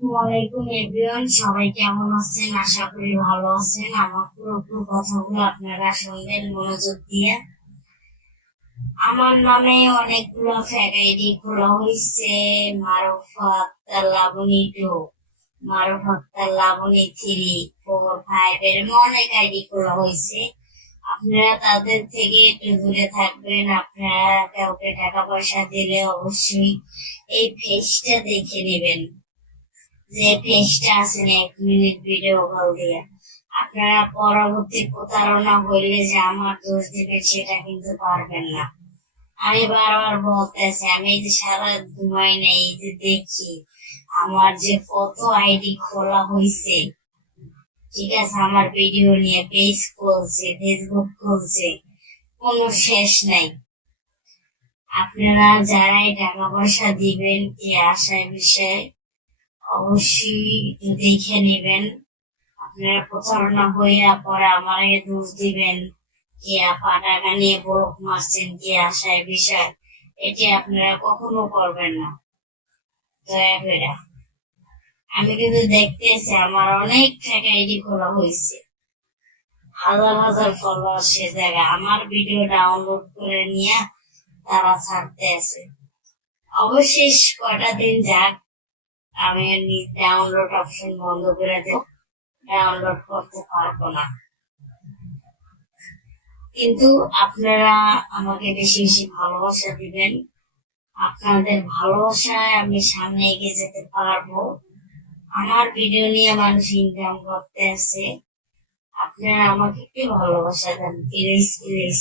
ওয়ালাইকুম এভরিওয়ান, সবাই কেমন আছেন? আশা করি ভালো আছেন। আমার পুরো কথাগুলো আপনারা শুনবেন মনোযোগ দিয়ে। আমার নামে অনেকগুলো ফেক আইডি খোলা হয়েছে। মারুফাত লাবণী 2, মারুফাত লাবণী 3, 4, 5 এরকম অনেক আইডি খোলা হয়েছে। আপনারা তাদের থেকে একটু দূরে থাকবেন। আপনারা কাউকে টাকা পয়সা দিলে অবশ্যই এই ফেসটা দেখে নেবেন, যে পেজটা আছেন 1 মিনিট ভিডিও কল দিয়ে। আপনারা পরবর্তী প্রতারণা হইলে যে আমার দোষ দিবেন সেটা কিন্তু পারবেন না। আমি বারবার বলতেছি, আমি এই যে সারা ঘুমাই নাই, এই যে দেখি আমার যে কত আইডি খোলা হয়েছে। ঠিক আছে, আমার ভিডিও নিয়ে পেজ খুলছে, ফেসবুক খুলছে, কোনো শেষ নাই। আপনারা যারাই টাকা পয়সা দিবেন কি আশায় বিষয় অবশ্যই দেখে নেবেন। আপনারা প্রতারণা হইয়া পরে আমাকে দোষ দিবেন, কে আপা টাকা নিয়ে ব্লক মারছেন, কে আশায় বিষয়, এটি আপনারা কখনো করবেন না, দয়া করে। আমি কিন্তু দেখতেছি আমার অনেক ফেক আইডি খোলা হয়েছে, হাজার হাজার ফলোয়ার সে জায়গায় আমার ভিডিও ডাউনলোড করে নিয়ে তারা ছাড়তে আছে। অবশেষ কটা দিন যাক, আমি ডাউনলোড অপশন বন্ধ করে দেব, ডাউনলোড করতে পারবো না। কিন্তু আপনারা আমাকে বেশি বেশি ভালোবাসা দিবেন। আপনাদের ভালোবাসায় আমি সামনে এগিয়ে যেতে পারবো। আমার ভিডিও নিয়ে মানুষ ইনকাম করতে আছে, আপনারা আমাকে একটু ভালোবাসা দেন প্লিজ প্লিজ।